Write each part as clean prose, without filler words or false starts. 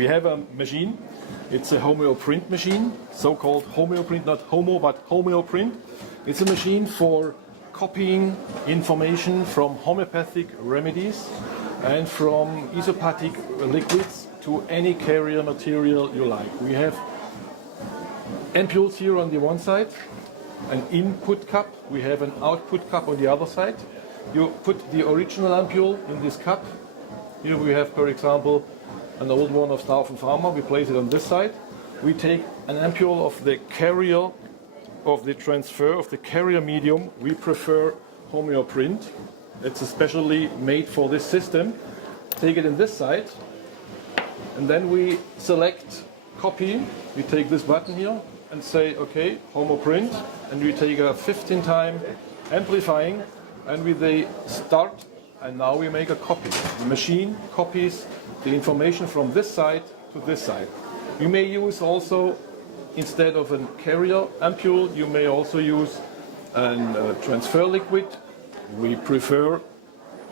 We have a machine. It's a Homöoprint machine, so-called Homöoprint, not Homo, but Homöoprint. It's a machine for copying information from homeopathic remedies and from isopathic liquids to any carrier material you like. We have ampules here on the one side, an input cup, we have an output cup on the other side. You put the original ampule in this cup. Here we have, for example, an old one of Staufen-BCV. We place it on this side. We take an ampule of the carrier, of the transfer of the carrier medium. We prefer Homöoprint. It's especially made for this system. Take it in this side, and then we select copy. We take this button here and say, okay, Homöoprint, and we take a 15-time amplifying, and we start, and now we make a copy. The machine copies the information from this side to this side. You may use also, instead of a carrier ampule, you may also use a transfer liquid. We prefer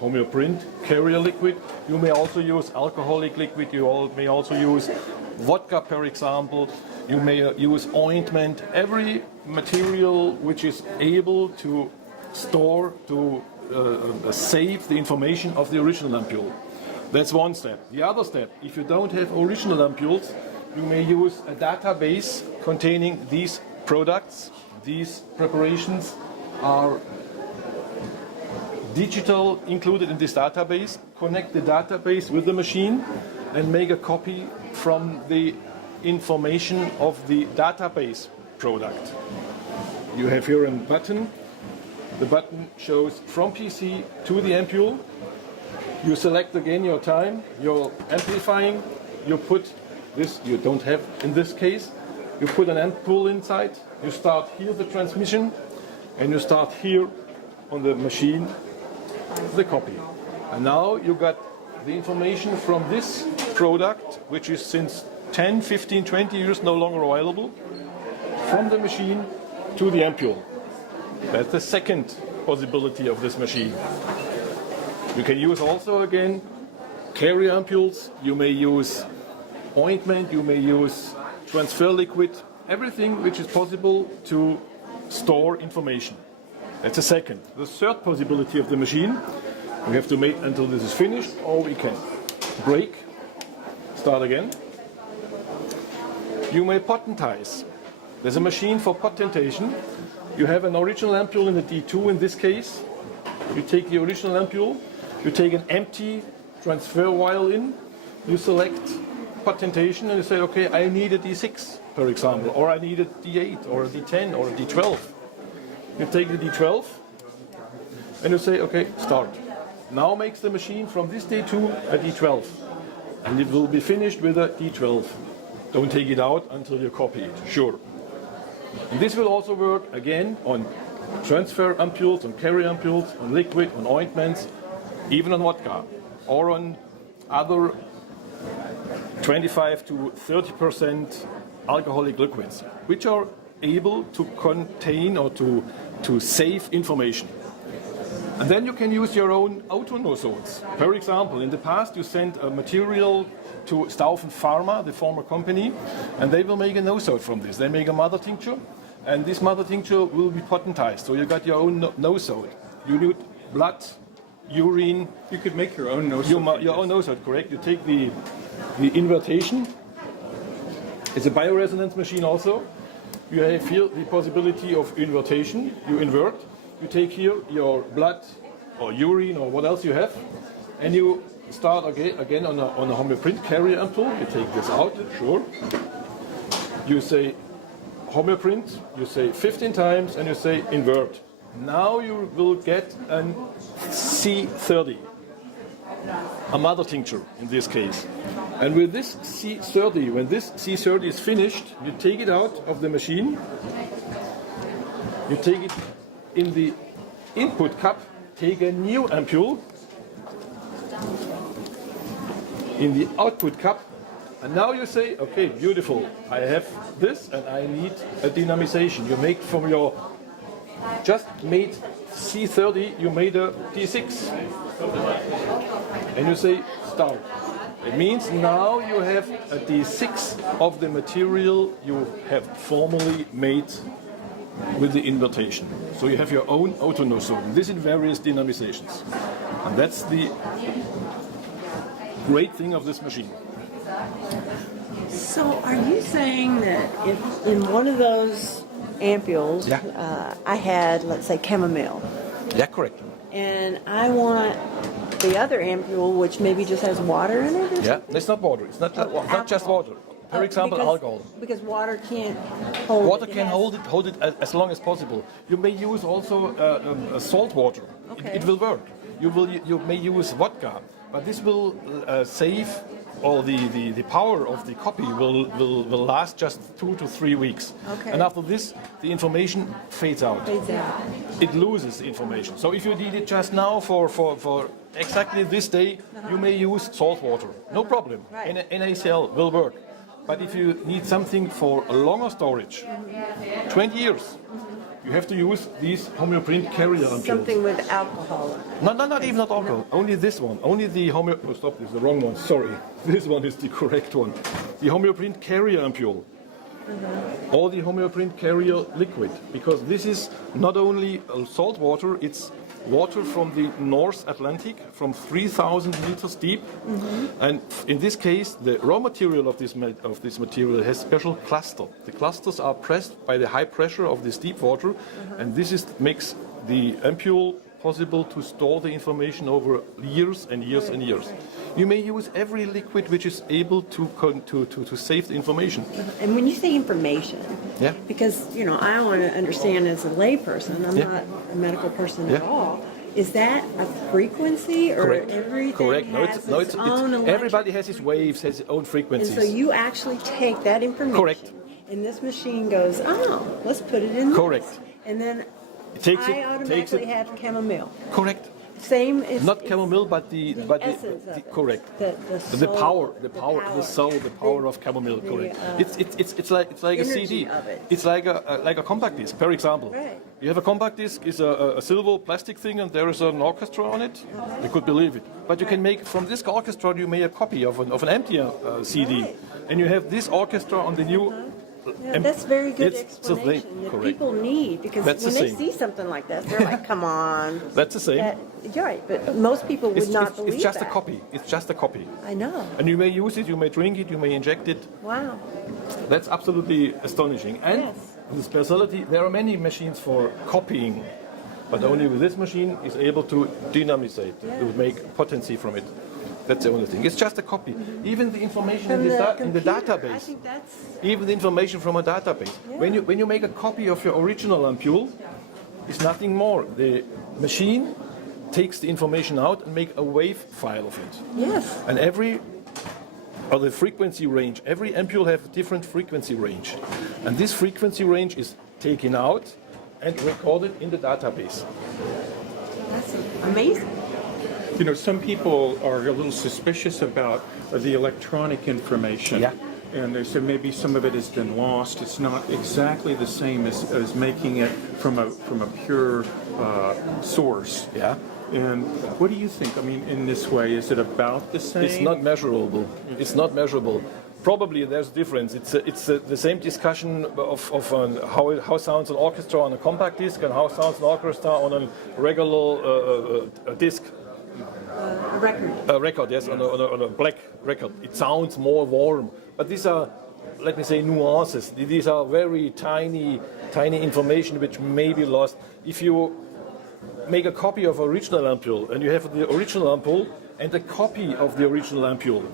Homöoprint carrier liquid. You may also use alcoholic liquid. You may also use vodka, for example. You may use ointment. Every material which is able to store, to save the information of the original ampule. That's one step. The other step, if you don't have original ampules, you may use a database containing these products. These preparations are digital included in this database. Connect the database with the machine and make a copy from the information of the database product. You have here a button. The button shows from PC to the ampule. You select again your time, your amplifying. You put this, you don't have in this case. You put an ampule inside. You start here the transmission, and you start here on the machine the copy. And now you got the information from this product, which is since 10, 15, 20 years no longer available, from the machine to the ampule. That's the second possibility of this machine. You can use also again carrier ampules. You may use ointment, you may use transfer liquid, everything which is possible to store information. That's the second. The third possibility of the machine, we have to wait until this is finished, or we can break, start again. You may potentize. There's a machine for potentization. You have an original ampule in the D2 in this case. You take the original ampule, you take an empty transfer vial in, you select potentization, and you say, okay, I need a D6, for example, or I need a D8, or a D10, or a D12. You take the D12, and you say, okay, start. Now makes the machine from this D2 a D12, and it will be finished with a D12. Don't take it out until you copy it, sure. And this will also work again on transfer ampules, on carrier ampules, on liquid, on ointments, even on vodka, or on other 25 to 30% alcoholic liquids, which are able to contain or to save information. And then you can use your own auto-nosodes. For example, in the past you sent a material to Staufen-BCV, the former company, and they will make a nosode from this. They make a mother tincture, and this mother tincture will be potentized. So you got your own nosode. You need blood, urine. You could make your own nosode. Your own nosode, correct. You take the invertation. It's a bioresonance machine also. You have here the possibility of invertation. You invert. You take here your blood or urine or what else you have, and you start again on a Homöoprint carrier ampule. You take this out, sure. You say Homöoprint, you say 15 times, and you say invert. Now you will get an C30, a mother tincture in this case. And with this C30, when this C30 is finished, you take it out of the machine, you take it in the input cup, take a new ampule, in the output cup, and now you say, okay, beautiful, I have this and I need a dynamization. You make from your just made C30, you made a D6. And you say, start. It means now you have a D6 of the material you have formerly made with the invertation. So you have your own auto-nosode. This in various dynamizations. And that's the great thing of this machine. So are you saying that if in one of those ampules I had, let's say, chamomile, Yeah, correct. and I want the other ampule, which maybe just has water in it? Or Yeah, it's not water. It's not just water. For example, alcohol. Because water can't hold Water it. can hold it as long as possible. You may use also salt water. Okay. It will work. You may use vodka, but this will save, or the power of the copy will last just 2 to 3 weeks. Okay. And after this, the information fades out. Fades out. It loses the information. So if you need it just now for exactly this day, you may use salt water. No problem. Right. NaCl will work. But if you need something for a longer storage, 20 years, you have to use these Homöoprint carrier ampules. Something with alcohol in it. No, not even not alcohol. Only this one. Only the Oh, stop, this is the wrong one. Sorry. This one is the correct one. The Homöoprint carrier ampule. Or the Homöoprint carrier liquid. Because this is not only salt water, it's water from the North Atlantic, from 3,000 meters deep. And in this case, the raw material of this material has special cluster. The clusters are pressed by the high pressure of this deep water, and this makes the ampule possible to store the information over years and years and years. You may use every liquid which is able to save the information. And when you say information, Yeah. because I want to understand as a layperson, I'm not a medical person at all. Is that a frequency, or Correct. everything Correct. has its own electric? Everybody has his waves, has his own And frequencies. so you actually take that information, Correct. and this machine goes, let's put it in Correct. this. And then It takes I it- automatically have chamomile. Correct. Same as Not chamomile, but the essence of it. correct. The The soul, power, the soul, the power the- of chamomile. Correct. the, It's like a energy CD. of it. It's like a compact disc. For example, Right. you have a compact disc is a silver plastic thing, and there is an orchestra on it. You could believe it. But you can make from this orchestra you make a copy of an empty CD, Right. and you have this orchestra on the new. Yeah, that's very good It's the same, explanation that correct. people need, because That's when the they same. see something like that, they're like, "Come on." That's the same. You're right, but most people would not believe it's just that. a copy. It's just a copy. I know. And you may use it, you may drink it, you may inject it. Wow. That's absolutely astonishing. And Yes. the specialty, there are many machines for copying, but only with this machine is able to dynamizate, to make potency from it. That's the only thing. It's just a copy. Even the information in the computer, I database, think that's even the information from a database. Yeah. When you make a copy of your original ampule, it's nothing more. The machine takes the information out and make a wave file of it. yes. And the frequency range, every ampule has a different frequency range. And this frequency range is taken out and recorded in the database. That's amazing. Some people are a little suspicious about the electronic information. Yeah. And they say maybe some of it has been lost. It's not exactly the same as making it from a pure source. Yeah. And what do you think? I mean, in this way, is it about the same? It's not measurable. It's not measurable. Probably there's difference. It's the same discussion of how sounds an orchestra on a compact disc and how sounds an orchestra on a regular disc. A record. A record, yes, on a black record. It sounds more warm. But these are, let me say, nuances. These are very tiny information which may be lost. If you make a copy of original ampule and you have the original ampule and a copy of the original ampule,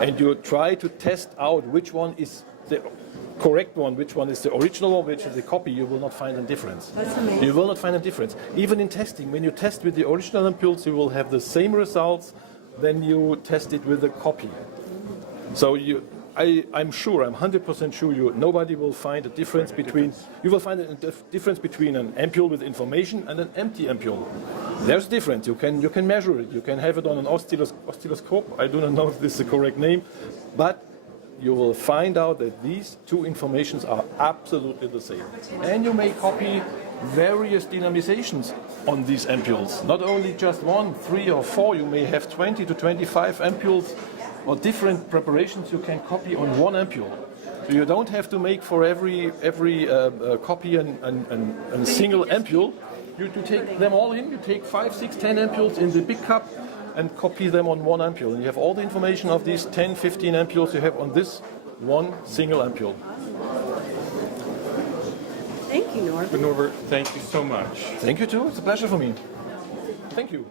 and you try to test out which one is the correct one, which one is the original one, which is the copy, you will not find a difference. That's amazing. You will not find a difference. Even in testing, when you test with the original ampules, you will have the same results than you test it with the copy. So I'm sure, I'm 100% sure nobody will find a difference between, you will find a difference between an ampule with information and an empty ampule. There's a difference. You can measure it. You can have it on an oscilloscope. I do not know if this is the correct name, but you will find out that these two informations are absolutely the same. And you may copy various dynamizations on these ampules. Not only just 1, 3 or 4, you may have 20 to 25 ampules or different preparations you can copy on one ampule. So you don't have to make for every copy a single ampule. You take them all in, you take 5, 6, 10 ampules in the big cup and copy them on one ampule. And you have all the information of these 10, 15 ampules you have on this one single ampule. Thank you, Norbert. Norbert, thank you so much. Thank you too, it's a pleasure for me. Thank you.